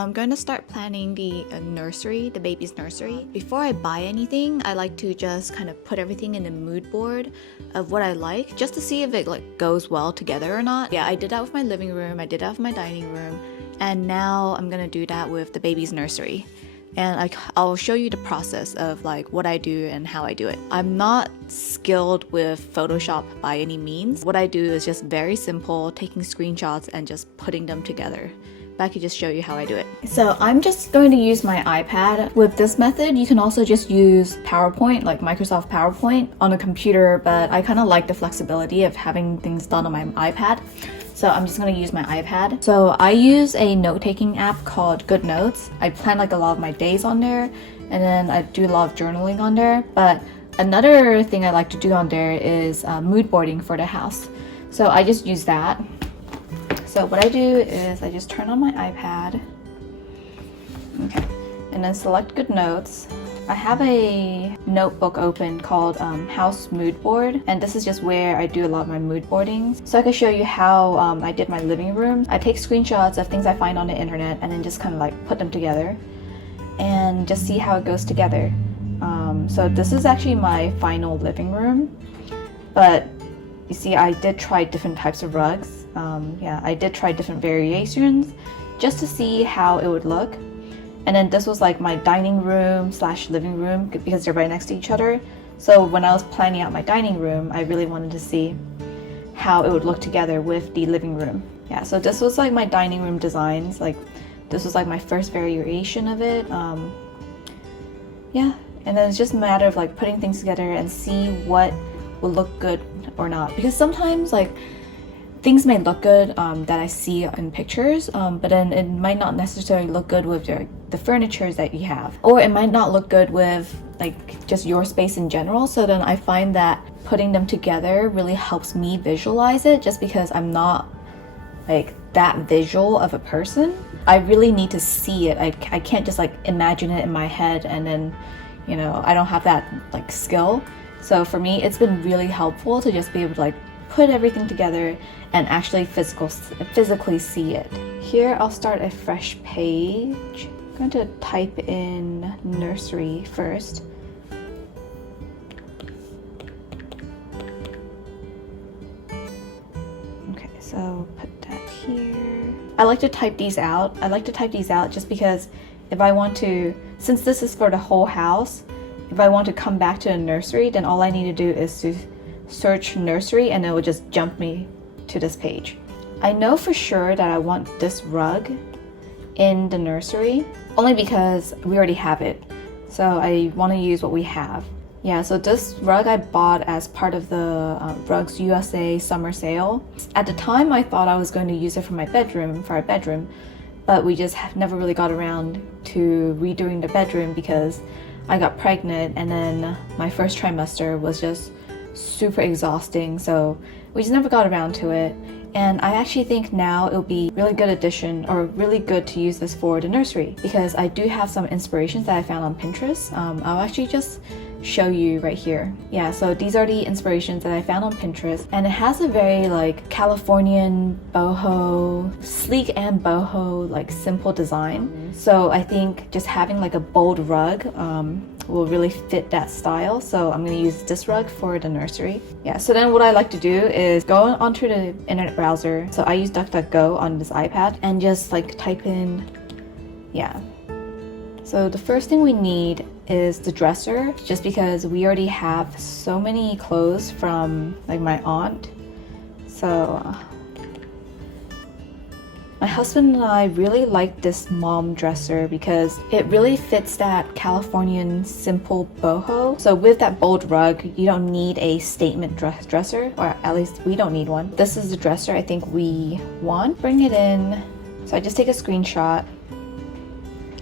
So I'm going to start planning the nursery, the baby's nursery. Before I buy anything, I like to just kind of put everything in the mood board of what I like, just to see if it like goes well together or not. Yeah, I did that with my living room, I did that with my dining room, and now I'm gonna do that with the baby's nursery. And I'll show you the process of like what I do and how I do it. I'm not skilled with Photoshop by any means. What I do is just very simple, taking screenshots and just putting them together. But I could just show you how I do it. So I'm just going to use my iPad. With this method, you can also just use PowerPoint, like Microsoft PowerPoint on a computer, but I kind of like the flexibility of having things done on my iPad. So I'm just gonna use my iPad. So I use a note-taking app called Good Notes. I plan like a lot of my days on there, and then I do a lot of journaling on there. But another thing I like to do on there is mood boarding for the house. So I just use that. So what I do is I just turn on my iPad, okay, and then select Good Notes. I have a notebook open called House Moodboard, and this is just where I do a lot of my mood boardings. So I can show you how I did my living room. I take screenshots of things I find on the internet and then just kind of like put them together and just see how it goes together. So this is actually my final living room, but you see I did try different types of rugs. Yeah, I did try different variations just to see how it would look. And then this was like my dining room slash living room because they're right next to each other. So when I was planning out my dining room, I really wanted to see how it would look together with the living room. Yeah, so this was like my dining room designs. Like this was like my first variation of it. Yeah, and then it's just a matter of like putting things together and see what will look good or not. Because sometimes like things may look good that I see in pictures, but then it might not necessarily look good with the furniture that you have, or it might not look good with like just your space in general. So then I find that putting them together really helps me visualize it, just because I'm not like that visual of a person. I really need to see it. I can't just like imagine it in my head and then, you know, I don't have that like skill. So for me, it's been really helpful to just be able to like put everything together and actually physically see it. Here I'll start a fresh page. I'm going to type in nursery first. Okay, so put that here. I like to type these out. I like to type these out just because if I want to, since this is for the whole house, if I want to come back to the nursery, then all I need to do is to search nursery and it will just jump me to this page. I know for sure that I want this rug in the nursery only because we already have it, so I want to use what we have. Yeah, so this rug I bought as part of the Rugs USA summer sale. At the time I thought I was going to use it for my bedroom, for our bedroom, but we just never really got around to redoing the bedroom because I got pregnant, and then my first trimester was just super exhausting, so we just never got around to it. And I actually think now it'll be really good addition, or really good to use this for the nursery, because I do have some inspirations that I found on Pinterest. I'll actually just show you right here. Yeah, so these are the inspirations that I found on Pinterest, and it has a very like Californian boho, sleek and boho, like simple design. So I think just having like a bold rug will really fit that style. So I'm going to use this rug for the nursery. Yeah, so then what I like to do is go onto the internet browser. So I use DuckDuckGo on this iPad and just like type in, yeah. So the first thing we need is the dresser, just because we already have so many clothes from like my aunt. So my husband and I really like this mom dresser because it really fits that Californian simple boho. So with that bold rug, you don't need a statement dresser, or at least we don't need one. This is the dresser I think we want. Bring it in. So I just take a screenshot.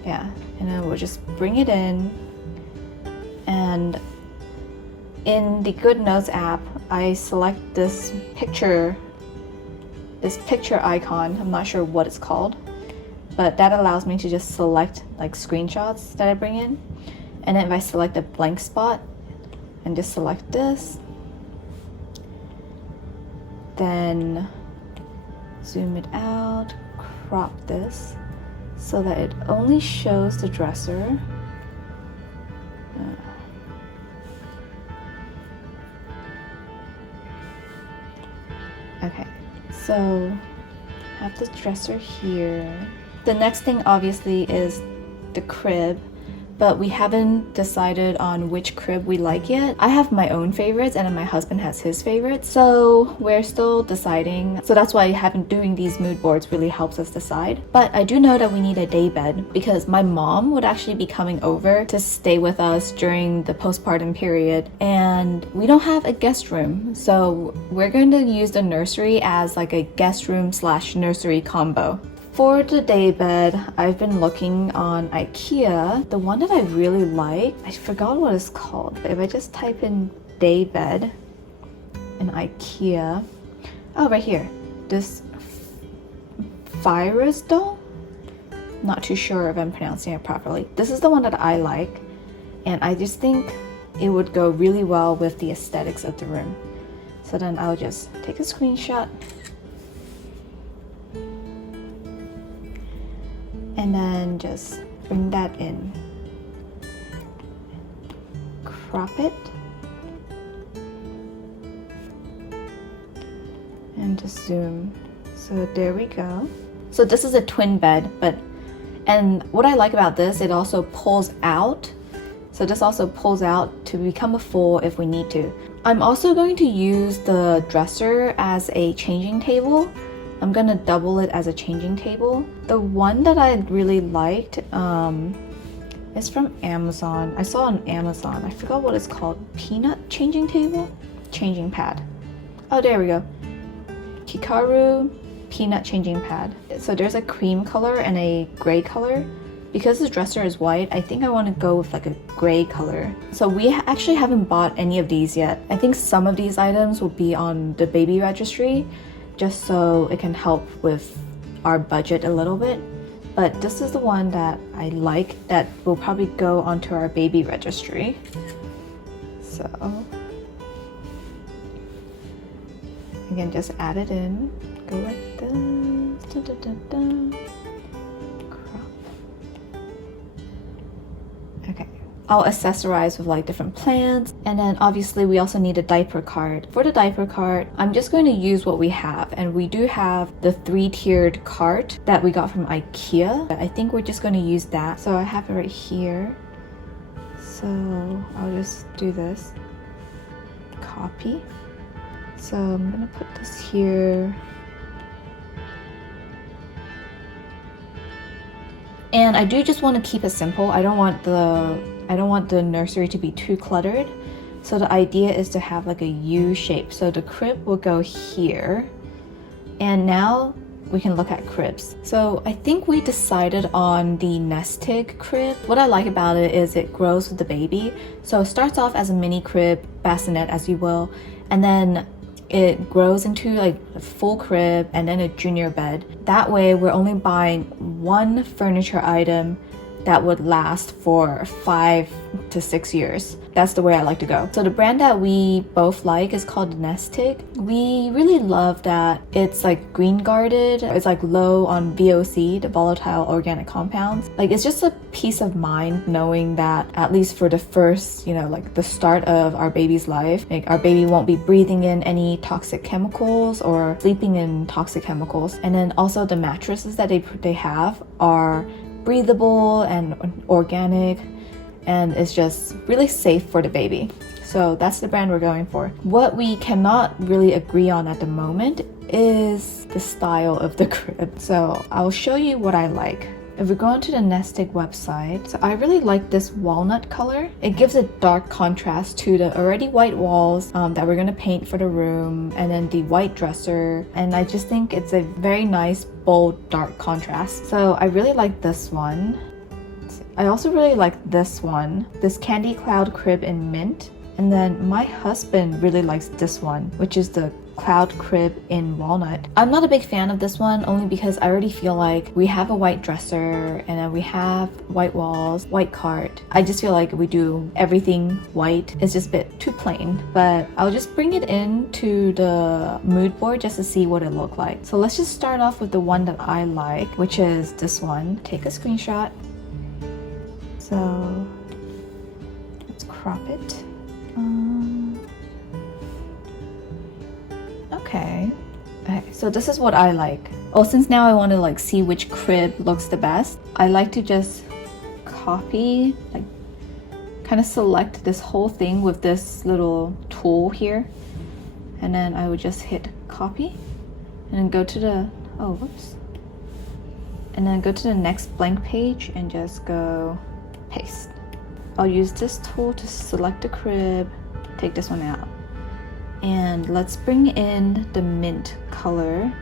Yeah, and then we'll just bring it in. And in the Good Notes app, I select this picture icon. I'm not sure what it's called, but that allows me to just select like screenshots that I bring in. And then if I select a blank spot and just select this, then zoom it out, crop this. so that it only shows the dresser. Okay, so I have the dresser here. The next thing obviously is the crib, but we haven't decided on which crib we like yet. I have my own favorites and then my husband has his favorites, so we're still deciding. So that's why doing these mood boards really helps us decide. But I do know that we need a day bed because my mom would actually be coming over to stay with us during the postpartum period, and we don't have a guest room. So we're going to use the nursery as like a guest room / nursery combo. For the day bed, I've been looking on IKEA. The one that I really like, I forgot what it's called, but if I just type in day bed in IKEA, oh, right here, this Firestone? Not too sure if I'm pronouncing it properly. This is the one that I like, and I just think it would go really well with the aesthetics of the room. So then I'll just take a screenshot and then just bring that in, crop it, and just zoom. So there we go. So this is a twin bed, and what I like about this, it also pulls out. So this also pulls out to become a full if we need to. I'm also going to use the dresser as a changing table. I'm gonna double it as a changing table. The one that I really liked is from Amazon. I saw on Amazon. I forgot what it's called. Peanut changing table? Changing pad. Oh, there we go. Hikaru peanut changing pad. So there's a cream color and a gray color. Because the dresser is white, I think I want to go with like a gray color. So we actually haven't bought any of these yet. I think some of these items will be on the baby registry, just so it can help with our budget a little bit. But this is the one that I like that will probably go onto our baby registry. So again, just add it in, go like this, da, da, da, da. Crop. Okay. I'll accessorize with like different plants, and then obviously we also need a diaper cart. For the diaper cart, I'm just going to use what we have, and we do have the 3-tiered cart that we got from IKEA. I think we're just going to use that. So I have it right here. So I'll just do this. Copy. So I'm going to put this here. And I do just want to keep it simple. I don't want the nursery to be too cluttered. So the idea is to have like a U shape. So the crib will go here. And now we can look at cribs. So I think we decided on the nested crib. What I like about it is it grows with the baby. So it starts off as a mini crib, bassinet as you will, and then it grows into like a full crib and then a junior bed. That way we're only buying one furniture item that would last for 5 to 6 years. That's the way I like to go. So the brand that we both like is called Nestic. We really love that it's like green guarded. It's like low on VOC, the volatile organic compounds. Like it's just a peace of mind knowing that at least for the first, like the start of our baby's life, like our baby won't be breathing in any toxic chemicals or sleeping in toxic chemicals. And then also the mattresses that they have are breathable and organic, and it's just really safe for the baby. So that's the brand we're going for. What we cannot really agree on at the moment is the style of the crib. So I'll show you what I like. If we go onto the Nestic website, so I really like this walnut color. It gives a dark contrast to the already white walls that we're gonna paint for the room, and then the white dresser. And I just think it's a very nice, bold, dark contrast. So I really like this one. I also really like this one, this Candy Cloud Crib in mint. And then my husband really likes this one, which is the cloud crib in walnut. I'm not a big fan of this one only because I already feel like we have a white dresser and then we have white walls, white cart. I just feel like we do everything white. It's just a bit too plain, but I'll just bring it into the mood board just to see what it looked like. So let's just start off with the one that I like, which is this one. Take a screenshot. So let's crop it. Okay, so this is what I like. Oh, since now I want to like see which crib looks the best, I like to just copy, like kind of select this whole thing with this little tool here. And then I would just hit copy and then go to the, oh, whoops. And then go to the next blank page and just go paste. I'll use this tool to select the crib, take this one out. And let's bring in the mint color.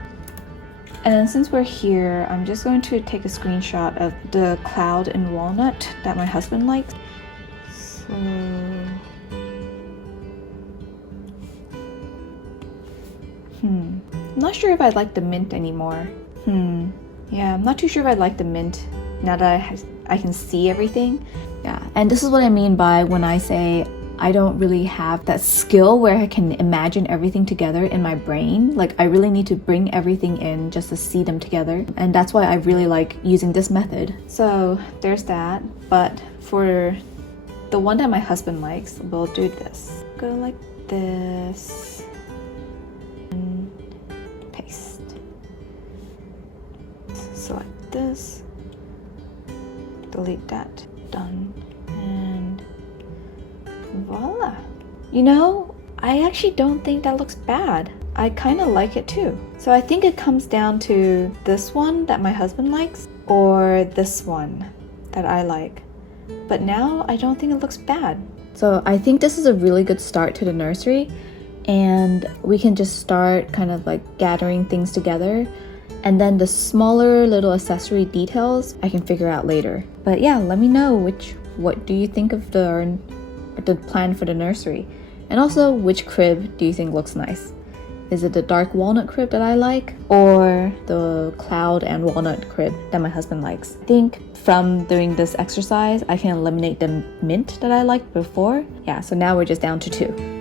And then since we're here, I'm just going to take a screenshot of the cloud and walnut that my husband likes. So I'm not sure if I like the mint anymore. Yeah, I'm not too sure if I like the mint now that I can see everything. Yeah, and this is what I mean by when I say I don't really have that skill where I can imagine everything together in my brain. Like I really need to bring everything in just to see them together. And that's why I really like using this method. So there's that. But for the one that my husband likes, we'll do this. Go like this. And paste. Select this. Delete that. Done. And voila. You know, I actually don't think that looks bad. I kind of like it too. So I think it comes down to this one that my husband likes or this one that I like. But now I don't think it looks bad. So I think this is a really good start to the nursery, and we can just start kind of like gathering things together, and then the smaller little accessory details I can figure out later. But yeah, let me know what do you think of the plan for the nursery, and also which crib do you think looks nice? Is it the dark walnut crib that I like, or the cloud and walnut crib that my husband likes? I think from doing this exercise I can eliminate the mint that I liked before. Yeah, so now we're just down to 2.